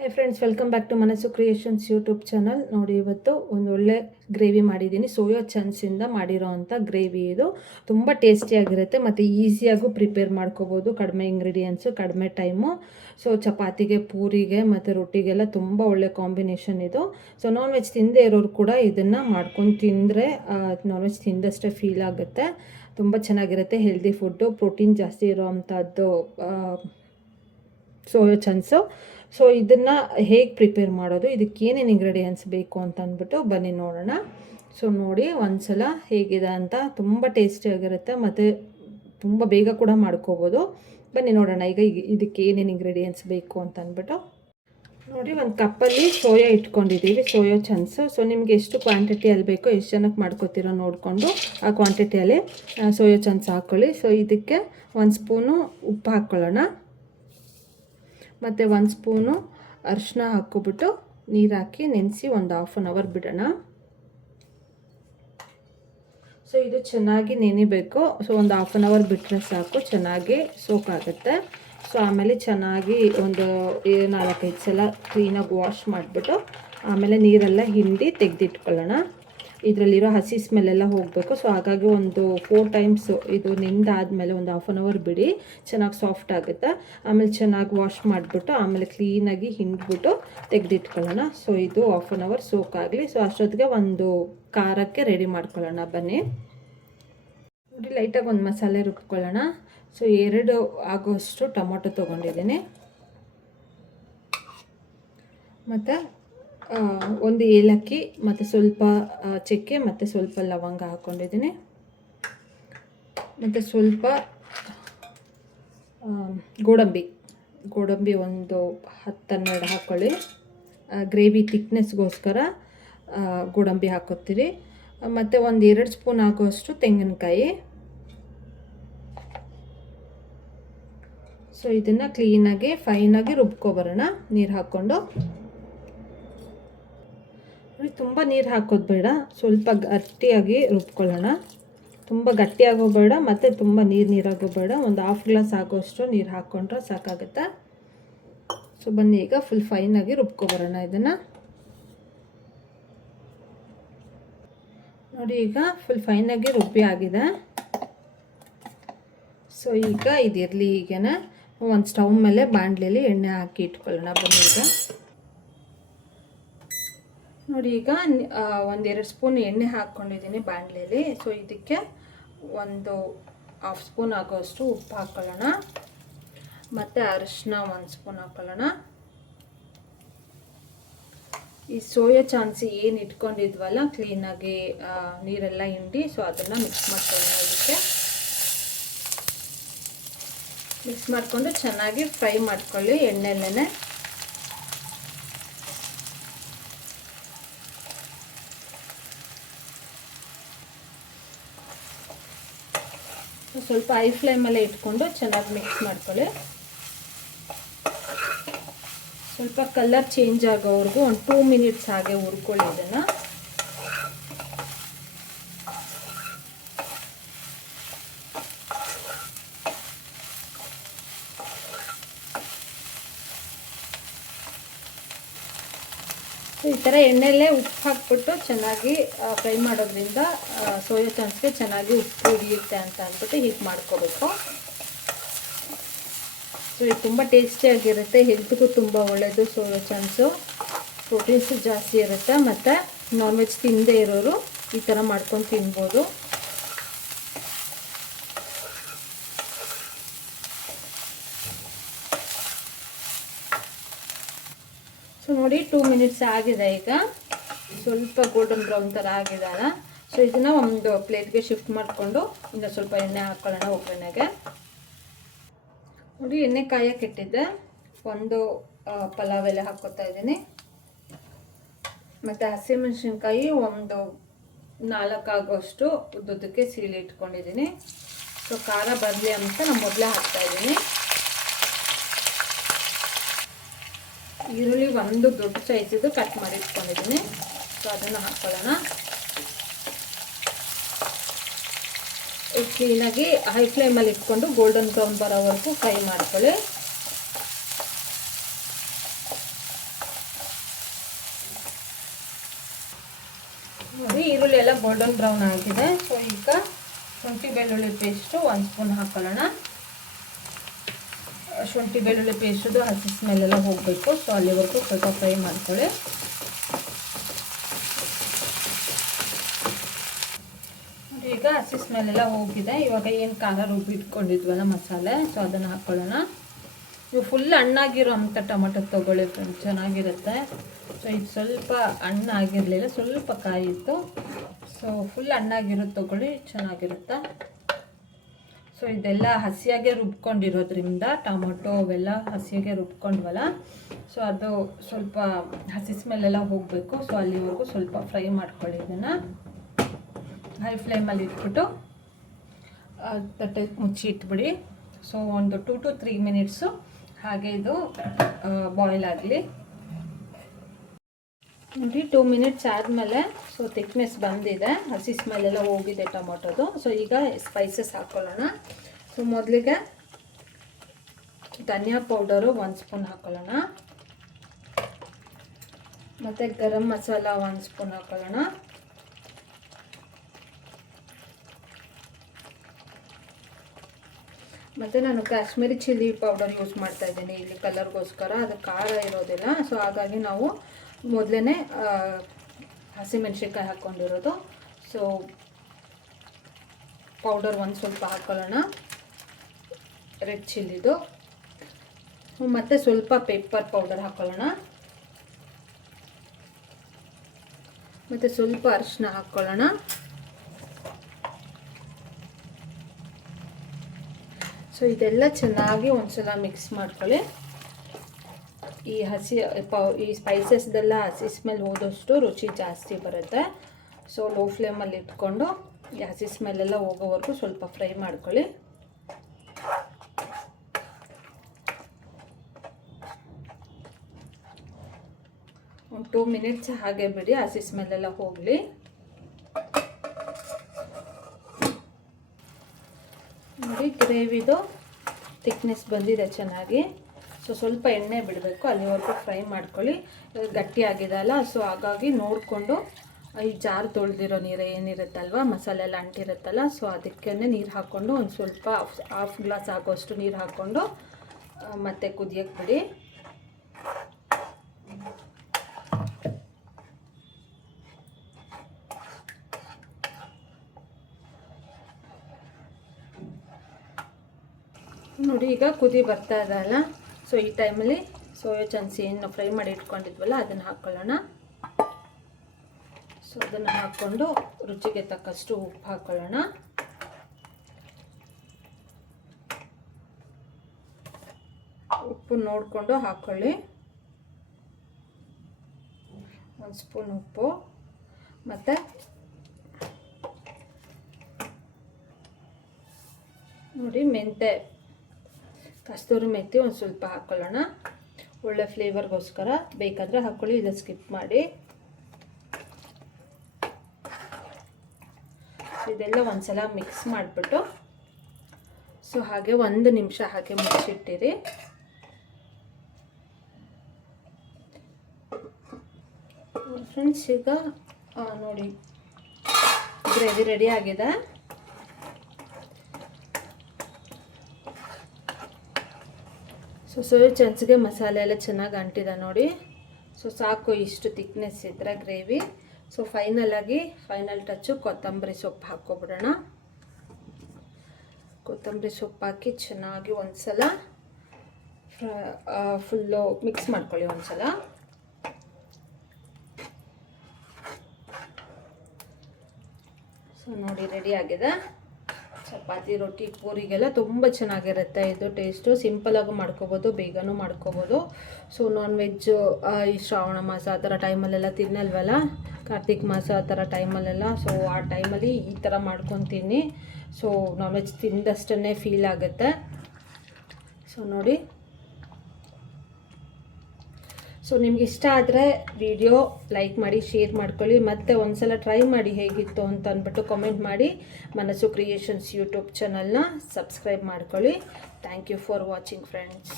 Hi friends, welcome back to Manasu creations YouTube channel. ನೋಡಿ, ಇವತ್ತು ಒಂದು ಒಳ್ಳೆ ಗ್ರೇವಿ ಮಾಡಿದ್ದೀನಿ. ಸೋಯಾ ಚಂಕ್ಸಿಂದ ಮಾಡಿರೋ ಅಂಥ ಗ್ರೇವಿ ಇದು. ತುಂಬ ಟೇಸ್ಟಿಯಾಗಿರುತ್ತೆ ಮತ್ತು ಈಸಿಯಾಗೂ ಪ್ರಿಪೇರ್ ಮಾಡ್ಕೋಬೋದು. ಕಡಿಮೆ ಇಂಗ್ರೀಡಿಯೆಂಟ್ಸು, ಕಡಿಮೆ ಟೈಮು. ಸೊ ಚಪಾತಿಗೆ, ಪೂರಿಗೆ ಮತ್ತು ರೊಟ್ಟಿಗೆಲ್ಲ ತುಂಬ ಒಳ್ಳೆ ಕಾಂಬಿನೇಷನ್ ಇದು. ಸೊ ನಾನ್ ವೆಜ್ ತಿಂದೇ ಇರೋರು ಕೂಡ ಇದನ್ನು ಮಾಡ್ಕೊಂಡು ತಿಂದರೆ ನಾನ್ ವೆಜ್ ತಿಂದಷ್ಟೇ ಫೀಲ್ ಆಗುತ್ತೆ. ತುಂಬ ಚೆನ್ನಾಗಿರುತ್ತೆ. ಹೆಲ್ದಿ ಫುಡ್ಡು, ಪ್ರೋಟೀನ್ ಜಾಸ್ತಿ ಇರೋ ಅಂಥದ್ದು ಸೋಯಾ ಚಂಕ್ಸು. ಸೊ ಇದನ್ನು ಹೇಗೆ ಪ್ರಿಪೇರ್ ಮಾಡೋದು, ಇದಕ್ಕೆ ಏನೇನು ಇಂಗ್ರೀಡಿಯೆಂಟ್ಸ್ ಬೇಕು ಅಂತ ಅಂದ್ಬಿಟ್ಟು ಬನ್ನಿ ನೋಡೋಣ. ಸೊ ನೋಡಿ ಒಂದ್ಸಲ ಹೇಗಿದೆ ಅಂತ. ತುಂಬ ಟೇಸ್ಟಿಯಾಗಿರುತ್ತೆ ಮತ್ತು ತುಂಬ ಬೇಗ ಕೂಡ ಮಾಡ್ಕೋಬೋದು. ಬನ್ನಿ ನೋಡೋಣ ಈಗ ಇದಕ್ಕೆ ಏನೇನು ಇಂಗ್ರೀಡಿಯೆಂಟ್ಸ್ ಬೇಕು ಅಂತ ಅಂದ್ಬಿಟ್ಟು. ನೋಡಿ, ಒಂದು ಕಪ್ಪಲ್ಲಿ ಸೋಯಾ ಇಟ್ಕೊಂಡಿದ್ದೀವಿ, ಸೋಯಾ ಚಂಕ್ಸು. ಸೊ ನಿಮಗೆ ಎಷ್ಟು ಕ್ವಾಂಟಿಟಿಯಲ್ಲಿ ಬೇಕೋ, ಎಷ್ಟು ಜನಕ್ಕೆ ಮಾಡ್ಕೋತೀರೋ ನೋಡಿಕೊಂಡು ಆ ಕ್ವಾಂಟಿಟಿಯಲ್ಲಿ ಸೋಯಾ ಚಂಕ್ಸ್ ಹಾಕ್ಕೊಳ್ಳಿ. ಸೊ ಇದಕ್ಕೆ 1 ಸ್ಪೂನು ಉಪ್ಪು ಹಾಕ್ಕೊಳ್ಳೋಣ ಮತ್ತು 1 ಸ್ಪೂನು ಅರಿಶಿನ ಹಾಕ್ಕೊಬಿಟ್ಟು ನೀರು ಹಾಕಿ ನೆನೆಸಿ ಒಂದು 1/2 ಅವರ್ ಬಿಡೋಣ. ಸೊ ಇದು ಚೆನ್ನಾಗಿ ನೆನಿಬೇಕು. ಸೊ ಒಂದು 1/2 ಅವರ್ ಬಿಟ್ಟರೆ ಸಾಕು, ಚೆನ್ನಾಗಿ ಸೋಕಾಗುತ್ತೆ. ಸೊ ಆಮೇಲೆ ಚೆನ್ನಾಗಿ ಒಂದು 4-5 ಸಲ ಕ್ಲೀನಾಗಿ ವಾಶ್ ಮಾಡಿಬಿಟ್ಟು ಆಮೇಲೆ ನೀರೆಲ್ಲ ಹಿಂಡಿ ತೆಗೆದಿಟ್ಕೊಳ್ಳೋಣ. ಇದರಲ್ಲಿರೋ ಹಸಿ ಸ್ಮೆಲ್ಲೆಲ್ಲ ಹೋಗಬೇಕು. ಸೊ ಹಾಗಾಗಿ ಒಂದು 4 ಟೈಮ್ಸ್ ಇದು ನೆಂದಾದಮೇಲೆ ಒಂದು 1/2 ಅವರ್ ಬಿಡಿ, ಚೆನ್ನಾಗಿ ಸಾಫ್ಟ್ ಆಗುತ್ತೆ. ಆಮೇಲೆ ಚೆನ್ನಾಗಿ ವಾಶ್ ಮಾಡಿಬಿಟ್ಟು ಆಮೇಲೆ ಕ್ಲೀನಾಗಿ ಹಿಂಡ್ಬಿಟ್ಟು ತೆಗೆದಿಟ್ಕೊಳ್ಳೋಣ. ಸೊ ಇದು 1/2 ಅವರ್ ಸೋಕಾಗಲಿ. ಸೊ ಅಷ್ಟೊತ್ತಿಗೆ ಒಂದು ಖಾರಕ್ಕೆ ರೆಡಿ ಮಾಡ್ಕೊಳ್ಳೋಣ. ಬನ್ನಿ ನೋಡಿ, ಲೈಟಾಗಿ ಒಂದು ಮಸಾಲೆ ರುಬ್ಕೊಳ್ಳೋಣ. ಸೊ 2 ಆಗೋಷ್ಟು ಟೊಮೊಟೊ ತೊಗೊಂಡಿದ್ದೀನಿ ಮತ್ತು ಒಂದು ಏಲಕ್ಕಿ ಮತ್ತು ಸ್ವಲ್ಪ ಚಕ್ಕೆ ಮತ್ತು ಸ್ವಲ್ಪ ಲವಂಗ ಹಾಕ್ಕೊಂಡಿದ್ದೀನಿ ಮತ್ತು ಸ್ವಲ್ಪ ಗೋಡಂಬಿ ಒಂದು 10-12 ಹಾಕ್ಕೊಳ್ಳಿ. ಗ್ರೇವಿ ತಿಕ್ನೆಸ್ಗೋಸ್ಕರ ಗೋಡಂಬಿ ಹಾಕೋತೀರಿ. ಮತ್ತು ಒಂದು 2 ಸ್ಪೂನ್ ಆಗೋಷ್ಟು ತೆಂಗಿನಕಾಯಿ. ಸೊ ಇದನ್ನು ಕ್ಲೀನಾಗಿ ಫೈನಾಗಿ ರುಬ್ಕೊಬರೋಣ ನೀರು ಹಾಕ್ಕೊಂಡು. ತುಂಬ ನೀರು ಹಾಕೋದು ಬೇಡ, ಸ್ವಲ್ಪ ಗಟ್ಟಿಯಾಗಿ ರುಬ್ಕೊಳ್ಳೋಣ. ತುಂಬ ಗಟ್ಟಿಯಾಗೋಬೇಡ ಮತ್ತು ತುಂಬ ನೀರಾಗೋಬೇಡ. ಒಂದು 1/2 ಗ್ಲಾಸ್ ಆಗೋಷ್ಟು ನೀರು ಹಾಕ್ಕೊಂಡ್ರೆ ಸಾಕಾಗುತ್ತೆ. ಸೊ ಬನ್ನಿ ಈಗ ಫುಲ್ ಫೈನಾಗಿ ರುಬ್ಕೊಬರೋಣ ಇದನ್ನು. ನೋಡಿ, ಈಗ ಫುಲ್ ಫೈನಾಗಿ ರುಬ್ಬಿ ಆಗಿದೆ. ಸೊ ಈಗ ಇದಿರಲಿ. ಈಗೇನೆ ಒಂದು ಸ್ಟವ್ ಮೇಲೆ ಬಾಣಲೆಯಲ್ಲಿ ಎಣ್ಣೆ ಹಾಕಿ ಇಟ್ಕೊಳ್ಳೋಣ. ಬನ್ನಿ ಈಗ ನೋಡಿ, ಈಗ 1-2 ಸ್ಪೂನ್ ಎಣ್ಣೆ ಹಾಕ್ಕೊಂಡಿದ್ದೀನಿ ಬಾಣಲೆಯಲ್ಲಿ. ಸೊ ಇದಕ್ಕೆ ಒಂದು 1/2 ಸ್ಪೂನ್ ಆಗೋಷ್ಟು ಉಪ್ಪು ಹಾಕ್ಕೊಳ್ಳೋಣ ಮತ್ತು ಅರಿಶಿನ 1 ಸ್ಪೂನ್ ಹಾಕ್ಕೊಳ್ಳೋಣ. ಈ ಸೋಯಾ ಚಾಂಕ್ಸ್ ಏನು ಇಟ್ಕೊಂಡಿದ್ವಲ್ಲ ಕ್ಲೀನಾಗಿ ನೀರೆಲ್ಲ ಹಿಂಡಿ, ಸೊ ಅದನ್ನು ಮಿಕ್ಸ್ ಮಾಡ್ಕೊಳ್ಳೋಣ. ಇದಕ್ಕೆ ಮಿಕ್ಸ್ ಮಾಡಿಕೊಂಡು ಚೆನ್ನಾಗಿ ಫ್ರೈ ಮಾಡ್ಕೊಳ್ಳಿ ಎಣ್ಣೆಲ್ಲೇ. ಸ್ವಲ್ಪ ಹೈ ಫ್ಲೇಮಲ್ಲೇ ಇಟ್ಕೊಂಡು ಚೆನ್ನಾಗಿ ಮಿಕ್ಸ್ ಮಾಡ್ಕೊಳ್ಳಿ. ಸ್ವಲ್ಪ ಕಲರ್ ಚೇಂಜ್ ಆಗೋವರೆಗೂ ಒಂದು 2 ಮಿನಿಟ್ಸ್ ಹಾಗೆ ಹುರ್ಕೊಳ್ಳಿ ಇದನ್ನು. ಈ ಥರ ಎಣ್ಣೆಯಲ್ಲೇ ಉಪ್ಪು ಹಾಕ್ಬಿಟ್ಟು ಚೆನ್ನಾಗಿ ಫ್ರೈ ಮಾಡೋದ್ರಿಂದ ಸೋಯಾ ಚಂಕ್ಸ್ಗೆ ಚೆನ್ನಾಗಿ ಉಪ್ಪು ಹಿಡಿಯುತ್ತೆ ಅಂತ ಅಂದ್ಬಿಟ್ಟು ಹೀಗೆ ಮಾಡ್ಕೋಬೇಕು. ಸೊ ಇದು ತುಂಬ ಟೇಸ್ಟಿಯಾಗಿರುತ್ತೆ, ಹೆಲ್ತ್ಗೂ ತುಂಬ ಒಳ್ಳೆಯದು. ಸೋಯಾ ಚಂಕ್ಸು ಪ್ರೋಟೀನ್ಸು ಜಾಸ್ತಿ ಇರುತ್ತೆ ಮತ್ತು ನಾನ್ ವೆಜ್ ತಿನ್ನದೇ ಇರೋರು ಈ ಥರ ಮಾಡ್ಕೊಂಡು ತಿನ್ಬೋದು. ಸೊ ನೋಡಿ, 2 ಮಿನಿಟ್ಸ್ ಆಗಿದೆ. ಈಗ ಸ್ವಲ್ಪ ಗೋಲ್ಡನ್ ಬ್ರೌನ್ ಥರ ಆಗಿದೆಲ್ಲ. ಸೊ ಇದನ್ನು ಒಂದು ಪ್ಲೇಟ್ಗೆ ಶಿಫ್ಟ್ ಮಾಡಿಕೊಂಡು ಇನ್ನು ಸ್ವಲ್ಪ ಎಣ್ಣೆ ಹಾಕ್ಕೊಳ್ಳೋಣ ಒಗ್ಗರಣೆಗೆ. ನೋಡಿ, ಎಣ್ಣೆ ಕಾಯಕ್ಕೆ ಇಟ್ಟಿದ್ದೆ. ಒಂದು ಪಲಾವ್ ಎಲೆ ಹಾಕ್ಕೊತಾ ಇದ್ದೀನಿ ಮತ್ತು ಹಸಿಮೆಣಸಿನ್ಕಾಯಿ ಒಂದು 4 ಆಗೋಷ್ಟು ಉದ್ದುದ್ದಕ್ಕೆ ಸೀಳಿ ಇಟ್ಕೊಂಡಿದ್ದೀನಿ. ಸೊ ಖಾರ ಬರಲಿ ಅಂತ ನಾನು ಮೊದಲೇ ಹಾಕ್ತಾಯಿದ್ದೀನಿ. ಈರುಳ್ಳಿ ಒಂದು ದೊಡ್ಡ ಸೈಜಿದ್ದು ಕಟ್ ಮಾಡಿ ಇಟ್ಕೊಂಡಿದ್ದೀನಿ. ಸೊ ಅದನ್ನು ಹಾಕ್ಕೊಳ್ಳೋಣ. ಕ್ಲೀನಾಗಿ ಹೈ ಫ್ಲೇಮಲ್ಲಿ ಇಟ್ಕೊಂಡು ಗೋಲ್ಡನ್ ಬ್ರೌನ್ ಬರೋವರೆಗೂ ಫ್ರೈ ಮಾಡ್ಕೊಳ್ಳಿ. ನೋಡಿ ಈರುಳ್ಳಿ ಎಲ್ಲ ಗೋಲ್ಡನ್ ಬ್ರೌನ್ ಆಗಿದೆ. ಸೊ ಈಗ ಶುಂಠಿ ಬೆಳ್ಳುಳ್ಳಿ ಪೇಸ್ಟು 1 ಸ್ಪೂನ್ ಹಾಕೊಳ್ಳೋಣ. ಶುಂಠಿ ಬೆಳ್ಳುಳ್ಳಿ ಪೇಸ್ಟು ಹಸಿ ಸ್ಮೆಲ್ಲೆಲ್ಲ ಹೋಗಬೇಕು. ಸೊ ಅಲ್ಲಿವರೆಗೂ ಸ್ವಲ್ಪ ಫ್ರೈ ಮಾಡ್ಕೊಳ್ಳಿ. ಈಗ ಹಸಿ ಸ್ಮೆಲ್ಲೆಲ್ಲ ಹೋಗಿದೆ. ಇವಾಗ ಏನು ಖಾರ ರುಬ್ಬಿಟ್ಕೊಂಡಿದ್ವಲ್ಲ ಮಸಾಲೆ, ಸೊ ಅದನ್ನು ಹಾಕ್ಕೊಳ್ಳೋಣ. ನೀವು ಫುಲ್ ಹಣ್ಣಾಗಿರೋ ಅಂಥ ಟೊಮಟೊ ತೊಗೊಳ್ಳಿ ಫ್ರೆಂಡ್ಸ್, ಚೆನ್ನಾಗಿರುತ್ತೆ. ಸೊ ಇದು ಸ್ವಲ್ಪ ಹಣ್ಣಾಗಿರಲಿಲ್ಲ, ಸ್ವಲ್ಪ ಕಾಯಿ ಇತ್ತು. ಸೊ ಫುಲ್ ಹಣ್ಣಾಗಿರೋದು ತೊಗೊಳ್ಳಿ, ಚೆನ್ನಾಗಿರುತ್ತೆ. ಸೊ ಇದೆಲ್ಲ ಹಸಿಯಾಗೆ ರುಬ್ಕೊಂಡಿರೋದ್ರಿಂದ ಟೊಮೊಟೊ ಅವೆಲ್ಲ ಹಸಿಯಾಗೆ ರುಬ್ಕೊಂಡ್ವಲ್ಲ, ಸೊ ಅದು ಸ್ವಲ್ಪ ಹಸಿ ಸ್ಮೆಲ್ಲೆಲ್ಲ ಹೋಗಬೇಕು. ಸೊ ಅಲ್ಲಿವರೆಗೂ ಸ್ವಲ್ಪ ಫ್ರೈ ಮಾಡ್ಕೊಳ್ಳಿ. ಇದನ್ನು ಹೈ ಫ್ಲೇಮಲ್ಲಿ ಇಟ್ಬಿಟ್ಟು ತಟ್ಟೆ ಮುಚ್ಚಿ ಇಟ್ಬಿಡಿ. ಸೊ ಒಂದು 2 to 3 ಮಿನಿಟ್ಸು ಹಾಗೆ ಇದು ಬಾಯ್ಲ್ ಆಗಲಿ. ನೋಡಿ 2 ಮಿನಿಟ್ಸ್ ಆದಮೇಲೆ ಸೊ ಥಿಕ್ನೆಸ್ ಬಂದಿದೆ, ಹಸಿ ಸ್ಮೆಲ್ಲೆಲ್ಲ ಹೋಗಿದೆ ಟೊಮೊಟೊದು. ಸೊ ಈಗ ಸ್ಪೈಸಸ್ ಹಾಕ್ಕೊಳ್ಳೋಣ. ಸೊ ಮೊದಲಿಗೆ ಧನಿಯಾ ಪೌಡರು 1 ಸ್ಪೂನ್ ಹಾಕ್ಕೊಳ್ಳೋಣ. ಮತ್ತು ಗರಂ ಮಸಾಲ 1 ಸ್ಪೂನ್ ಹಾಕ್ಕೊಳ್ಳೋಣ. ಮತ್ತು ನಾನು ಕಾಶ್ಮೀರಿ ಚಿಲ್ಲಿ ಪೌಡರ್ ಯೂಸ್ ಮಾಡ್ತಾ ಇದ್ದೀನಿ ಇಲ್ಲಿ ಕಲರ್ಗೋಸ್ಕರ, ಅದು ಖಾರ ಇರೋದಿಲ್ಲ. ಸೊ ಹಾಗಾಗಿ ನಾವು ಮೊದಲೇ ಹಸಿಮೆಣ್ಸಿನ್ಕಾಯಿ ಹಾಕ್ಕೊಂಡಿರೋದು. ಸೊ ಪೌಡರ್ ಒಂದು ಸ್ವಲ್ಪ ಹಾಕ್ಕೊಳ್ಳೋಣ, ರೆಡ್ ಚಿಲ್ಲಿದು. ಮತ್ತು ಸ್ವಲ್ಪ ಪೆಪ್ಪರ್ ಪೌಡರ್ ಹಾಕ್ಕೊಳ್ಳೋಣ. ಮತ್ತು ಸ್ವಲ್ಪ ಅರಿಶಿನ ಹಾಕ್ಕೊಳ್ಳೋಣ. ಸೊ ಇದೆಲ್ಲ ಚೆನ್ನಾಗಿ ಒಂದ್ಸಲ ಮಿಕ್ಸ್ ಮಾಡ್ಕೊಳ್ಳಿ. ಈ ಸ್ಪೈಸಸ್ದೆಲ್ಲ ಹಸಿ ಸ್ಮೆಲ್ ಹೋದಷ್ಟು ರುಚಿ ಜಾಸ್ತಿ ಬರುತ್ತೆ. ಸೊ ಲೋ ಫ್ಲೇಮಲ್ಲಿ ಇಟ್ಕೊಂಡು ಈ ಹಸಿ ಸ್ಮೆಲ್ಲೆಲ್ಲ ಹೋಗೋವರೆಗೂ ಸ್ವಲ್ಪ ಫ್ರೈ ಮಾಡ್ಕೊಳ್ಳಿ. ಒಂದು 2 ಮಿನಿಟ್ಸ್ ಹಾಗೆ ಬಿಡಿ, ಹಸಿ ಸ್ಮೆಲ್ಲೆಲ್ಲ ಹೋಗಲಿ. ನೋಡಿ ಗ್ರೇವಿದು ಥಿಕ್ನೆಸ್ ಬಂದಿದೆ ಚೆನ್ನಾಗಿ. ಸೊ ಸ್ವಲ್ಪ ಎಣ್ಣೆ ಬಿಡಬೇಕು, ಅಲ್ಲಿವರೆಗೂ ಫ್ರೈ ಮಾಡ್ಕೊಳ್ಳಿ. ಗಟ್ಟಿಯಾಗಿದೆ ಅಲ್ಲ, ಸೊ ಹಾಗಾಗಿ ನೋಡಿಕೊಂಡು ಈ ಜಾರ್ ತೊಳೆದಿರೋ ನೀರು ಏನಿರುತ್ತಲ್ವ, ಮಸಾಲೆ ಎಲ್ಲ ಅಂಟಿರುತ್ತಲ್ಲ, ಸೊ ಅದಕ್ಕೆ ನೀರು ಹಾಕ್ಕೊಂಡು ಒಂದು ಸ್ವಲ್ಪ ಹಾಫ್ ಗ್ಲಾಸ್ ಆಗೋಷ್ಟು ನೀರು ಹಾಕ್ಕೊಂಡು ಮತ್ತೆ ಕುದಿಯಕ್ಕೆ ಬಿಡಿ. ನೋಡಿ ಈಗ ಕುದಿ ಬರ್ತಾ ಇದೆಯಲ್ಲ, ಸೊ ಈ ಟೈಮಲ್ಲಿ ಸೋಯಾ ಚಂಕ್ಸ್ ಏನು ಫ್ರೈ ಮಾಡಿ ಇಟ್ಕೊಂಡಿದ್ವಲ್ಲ ಅದನ್ನು ಹಾಕ್ಕೊಳ್ಳೋಣ. ಸೊ ಅದನ್ನು ಹಾಕ್ಕೊಂಡು ರುಚಿಗೆ ತಕ್ಕಷ್ಟು ಉಪ್ಪು ಹಾಕ್ಕೊಳ್ಳೋಣ. ಉಪ್ಪು ನೋಡಿಕೊಂಡು ಹಾಕ್ಕೊಳ್ಳಿ. 1 ಸ್ಪೂನ್ ಉಪ್ಪು ಮತ್ತು ನೋಡಿ ಮೆಂತೆ, ಕಸ್ತೂರಿ ಮೆಥಿ ಒಂದು ಸ್ವಲ್ಪ ಹಾಕ್ಕೊಳ್ಳೋಣ, ಒಳ್ಳೆ ಫ್ಲೇವರ್ಗೋಸ್ಕರ. ಬೇಕಾದರೆ ಹಾಕ್ಕೊಳ್ಳಿ, ಇಲ್ಲ ಸ್ಕಿಪ್ ಮಾಡಿ. ಇದೆಲ್ಲ ಒಂದ್ಸಲ ಮಿಕ್ಸ್ ಮಾಡಿಬಿಟ್ಟು ಸೊ ಹಾಗೆ 1 ನಿಮಿಷ ಹಾಗೆ ಮುಚ್ಚಿಟ್ಟಿರಿ. ಫ್ರೆಂಡ್ಸ್ ಈಗ ನೋಡಿ ಗ್ರೇವಿ ರೆಡಿ ಆಗಿದೆ. ಸೊ ಸೋಯಾ ಚಂಕ್ಸ್ಗೆ ಮಸಾಲೆ ಎಲ್ಲ ಚೆನ್ನಾಗಿ ಅಂಟಿದೆ ನೋಡಿ. ಸೊ ಸಾಕು, ಇಷ್ಟು ಥಿಕ್ನೆಸ್ ಇದ್ದರೆ ಗ್ರೇವಿ. ಸೊ ಫೈನಲ್ ಟಚ್ಚು ಕೊತ್ತಂಬರಿ ಸೊಪ್ಪು ಹಾಕ್ಕೊಬಿಡೋಣ. ಕೊತ್ತಂಬರಿ ಸೊಪ್ಪು ಹಾಕಿ ಚೆನ್ನಾಗಿ ಒಂದ್ಸಲ ಫುಲ್ಲು ಮಿಕ್ಸ್ ಮಾಡ್ಕೊಳ್ಳಿ ಒಂದ್ಸಲ. ಸೊ ನೋಡಿ ರೆಡಿ ಆಗಿದೆ. ಚಪಾತಿ, ರೊಟ್ಟಿ, ಪೂರಿಗೆಲ್ಲ ತುಂಬ ಚೆನ್ನಾಗಿರುತ್ತೆ ಇದು ಟೇಸ್ಟು. ಸಿಂಪಲಾಗೂ ಮಾಡ್ಕೋಬೋದು, ಬೇಗನೂ ಮಾಡ್ಕೋಬೋದು. ಸೊ ನಾನ್ ವೆಜ್ಜು ಈ ಶ್ರಾವಣ ಮಾಸ ಆ ಥರ ಟೈಮಲ್ಲೆಲ್ಲ ತಿನ್ನಲ್ವಲ್ಲ, ಕಾರ್ತಿಕ್ ಮಾಸ ಆ ಥರ ಟೈಮಲ್ಲೆಲ್ಲ, ಸೊ ಆ ಟೈಮಲ್ಲಿ ಈ ಥರ ಮಾಡ್ಕೊತೀನಿ. ಸೊ ನಾನ್ ವೆಜ್ ತಿಂದಷ್ಟೇ ಫೀಲ್ ಆಗುತ್ತೆ. ಸೊ ನೋಡಿ, ಸೊ ನಿಮ್ಗೆ ಇಷ್ಟ ಆದರೆ ವಿಡಿಯೋ ಲೈಕ್ ಮಾಡಿ, ಶೇರ್ ಮಾಡ್ಕೊಳ್ಳಿ, ಮತ್ತು ಒಂದ್ಸಲ ಟ್ರೈ ಮಾಡಿ ಹೇಗಿತ್ತು ಅಂತ ಅಂದ್ಬಿಟ್ಟು ಕಾಮೆಂಟ್ ಮಾಡಿ. ಮನಸ್ಸು ಕ್ರಿಯೇಷನ್ಸ್ ಯೂಟ್ಯೂಬ್ ಚಾನಲ್ನ ಸಬ್ಸ್ಕ್ರೈಬ್ ಮಾಡ್ಕೊಳ್ಳಿ. Thank you for watching friends.